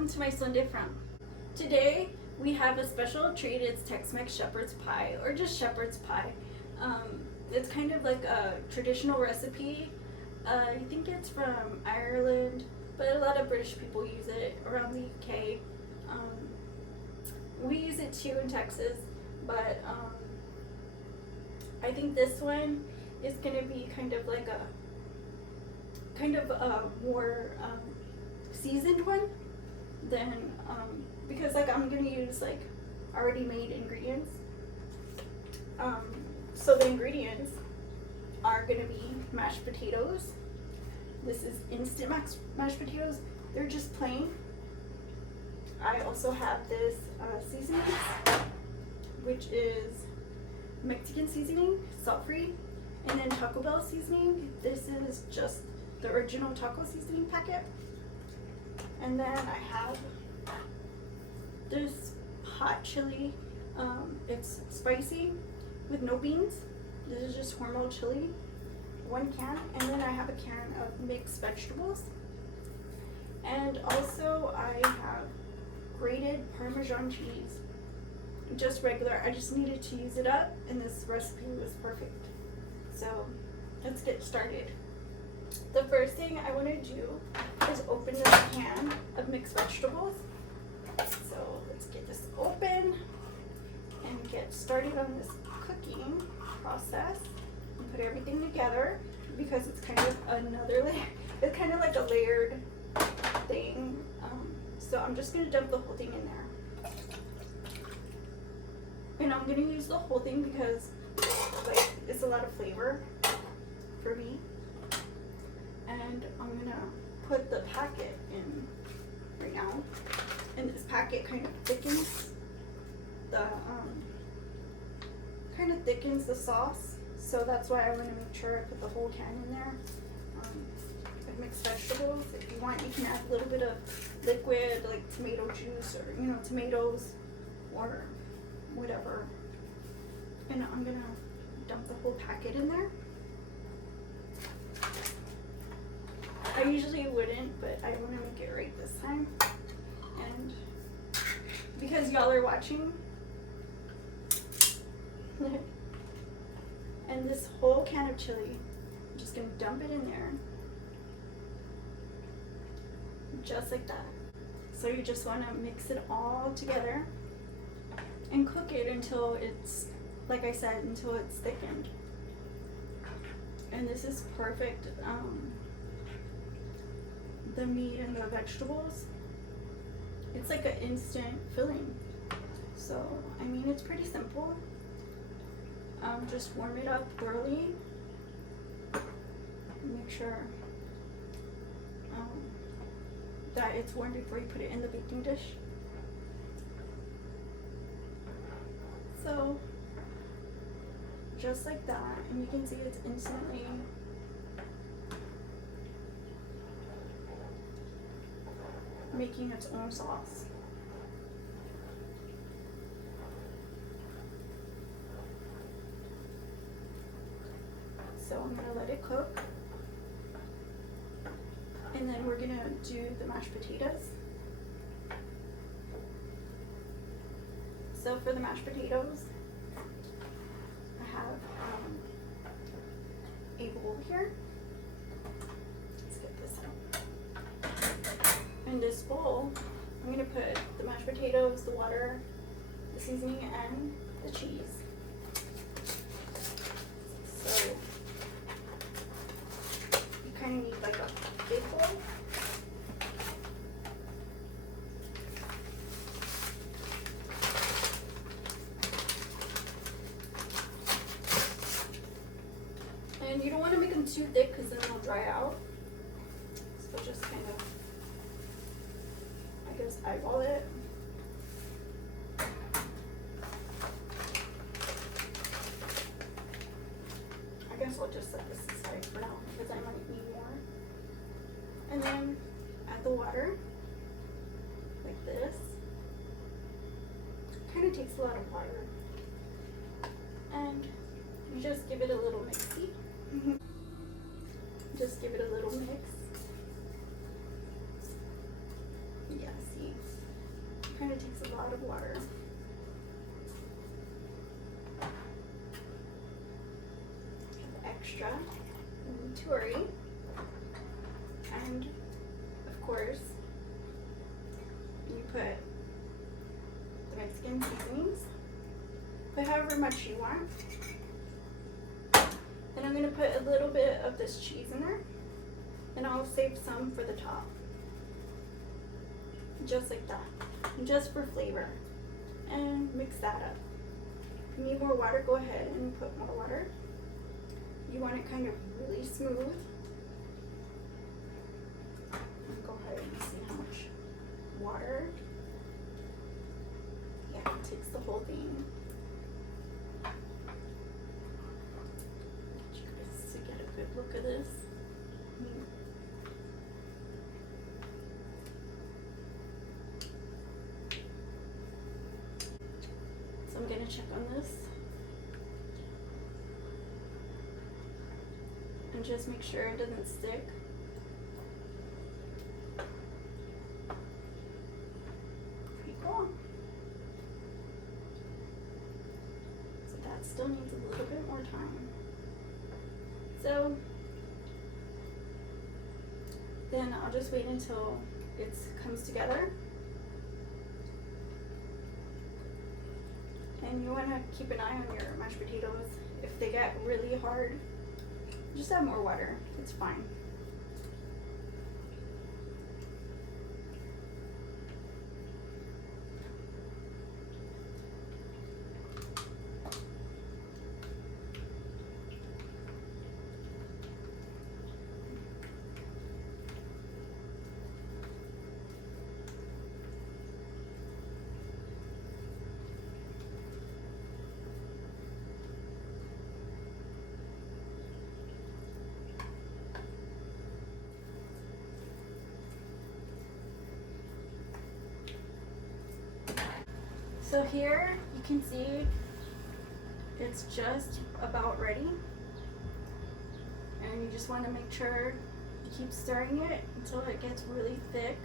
welcome to my Sunday Frum. Today we have a special treat. It's Tex-Mex shepherd's pie, or just shepherd's pie. It's kind of like a traditional recipe. I think it's from Ireland, but a lot of British people use it around the UK. We use it too in Texas, but I think this one is gonna be kind of like a more seasoned one than because like I'm gonna use like already made ingredients. So the ingredients are gonna be mashed potatoes. This is instant mashed potatoes. They're just plain. I also have this seasoning, which is Mexican seasoning, salt-free, and then Taco Bell seasoning. This is just the original taco seasoning packet. And then I have this hot chili. It's spicy with no beans. This is just hormel chili, 1 can. And then I have a can of mixed vegetables. And also I have grated Parmesan cheese, just regular. I just needed to use it up, and this recipe was perfect. So let's get started. The first thing I want to do is open this can of mixed vegetables. So let's get this open and get started on this cooking process and put everything together, because it's kind of another layer. It's kind of like a layered thing. So I'm just going to dump the whole thing in there. And I'm going to use the whole thing because like it's a lot of flavor for me. And I'm going to put the packet in right now. And this packet kind of thickens the sauce. So that's why I want to make sure I put the whole can in there. With mixed vegetables, if you want, you can add a little bit of liquid like tomato juice, or tomatoes or whatever. And I'm gonna dump the whole packet in there. I usually wouldn't, but I want to make it right this time. And because y'all are watching, and this whole can of chili, I'm just gonna dump it in there. Just like that. So you just want to mix it all together and cook it until it's, like I said, until it's thickened. And this is perfect. The meat and the vegetables, it's like an instant filling. So I mean, it's pretty simple. Just warm it up thoroughly. Make sure that it's warm before you put it in the baking dish. So just like that, and you can see it's instantly making its own sauce. So I'm gonna let it cook. And then we're gonna do the mashed potatoes. So for the mashed potatoes, I have a bowl here. Let's get this out. In this bowl, I'm gonna put the mashed potatoes, the water, the seasoning, and the cheese. So you kind of need like a big bowl. And you don't want to make them too thick, because then they'll dry out. So just kind of, I guess, eyeball it. I guess I'll just set this aside for now, because I might need more. And then add the water, like this. Kind of takes a lot of water. And you just give it a little mixy. Just give it a little mix. Yeah, see. Kind of takes a lot of water. Extra, you need to worry. And of course, you put the Mexican seasonings. Put however much you want. Then I'm going to put a little bit of this cheese in there, and I'll save some for the top. Just like that, just for flavor. And mix that up. If you need more water, go ahead and put more water. You want it kind of really smooth. Go ahead and see how much water. Yeah, it takes the whole thing. Get you guys to get a good look at this. So I'm gonna check on this. And just make sure it doesn't stick. Pretty cool. So that still needs a little bit more time. So then I'll just wait until it comes together. And you want to keep an eye on your mashed potatoes. If they get really hard, just add more water, it's fine. So here you can see it's just about ready, and you just want to make sure you keep stirring it until it gets really thick.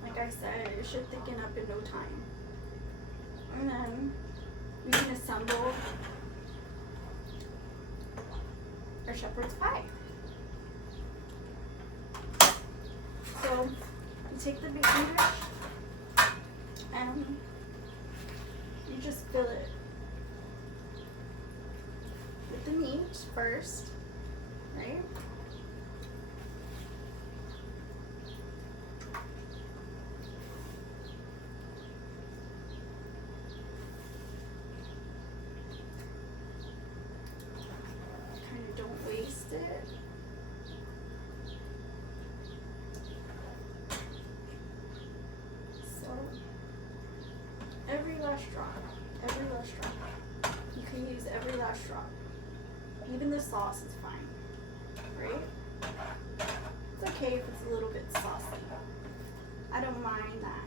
Like I said, it should thicken up in no time. And then we can assemble our shepherd's pie. So you take the baking dish and you just fill it with the meat first, right? Kind of don't waste it. So every last drop. You can use every last drop. Even the sauce is fine, right? It's okay if it's a little bit saucy. I don't mind that.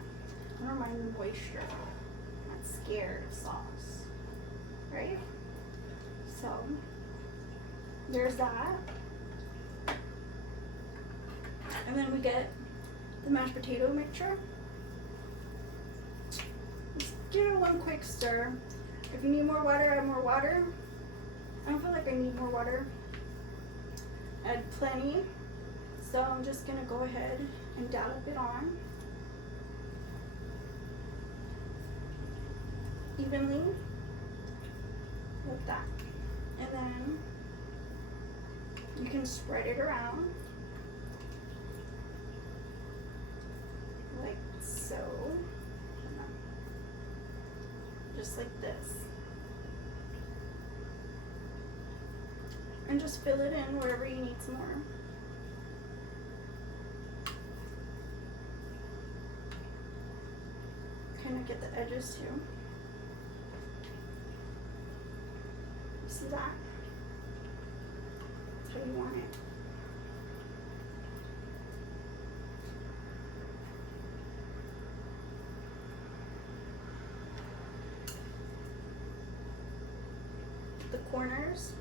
I don't mind the moisture. I'm not scared of sauce, right? So there's that. And then we get the mashed potato mixture. Give it one quick stir. If you need more water, add more water. I don't feel like I need more water. Add plenty. So I'm just gonna go ahead and dollop it on evenly like that. And then you can spread it around like so. Just like this. And just fill it in wherever you need some more. Kind of get the edges too. See that? That's how you want it. The corners.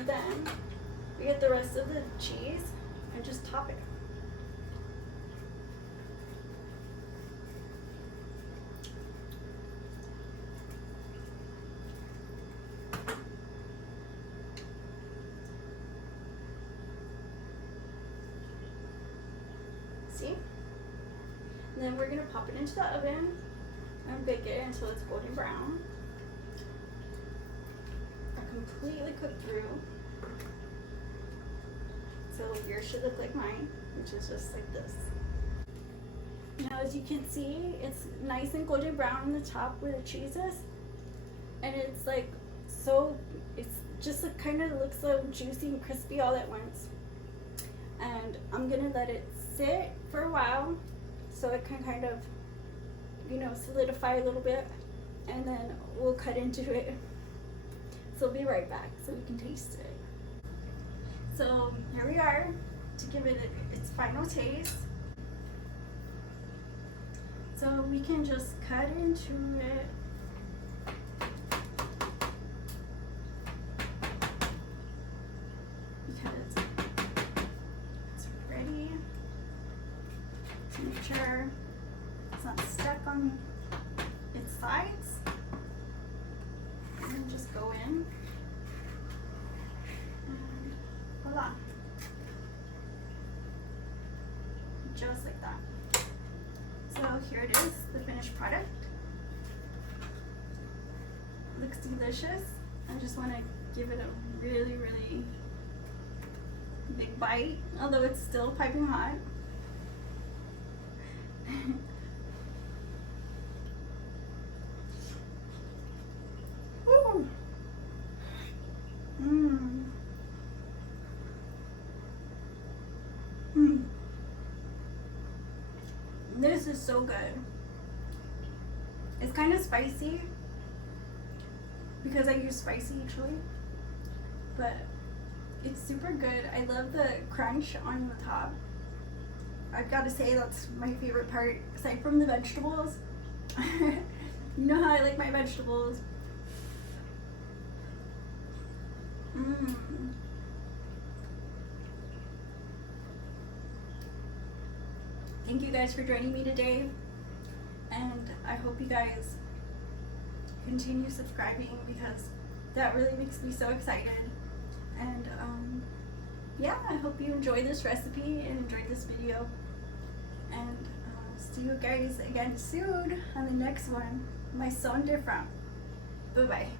And then we get the rest of the cheese and just top it. See? And then we're gonna pop it into the oven and bake it until it's golden brown. Completely cooked through. So yours should look like mine, which is just like this. Now as you can see, it's nice and golden brown on the top where the cheese is. And it's like so, it's just like kind of looks so juicy and crispy all at once. And I'm gonna let it sit for a while so it can kind of, you know, solidify a little bit, and then we'll cut into it. So we'll be right back so we can taste it. So here we are to give it its final taste. So we can just cut into it. Because it's ready. To make sure it's not stuck on its sides. And then just go in. And voila. Just like that. So here it is, the finished product. Looks delicious. I just want to give it a really, really big bite, although it's still piping hot. Woo! Mmm. Mmm. This is so good. It's kind of spicy because I use spicy usually, but it's super good. I love the crunch on the top. I've got to say that's my favorite part, aside from the vegetables. You know how I like my vegetables. Mmm. Thank you guys for joining me today, and I hope you guys continue subscribing because that really makes me so excited. And yeah, I hope you enjoy this recipe and enjoyed this video, and see you guys again soon on the next one. My son different. Bye bye.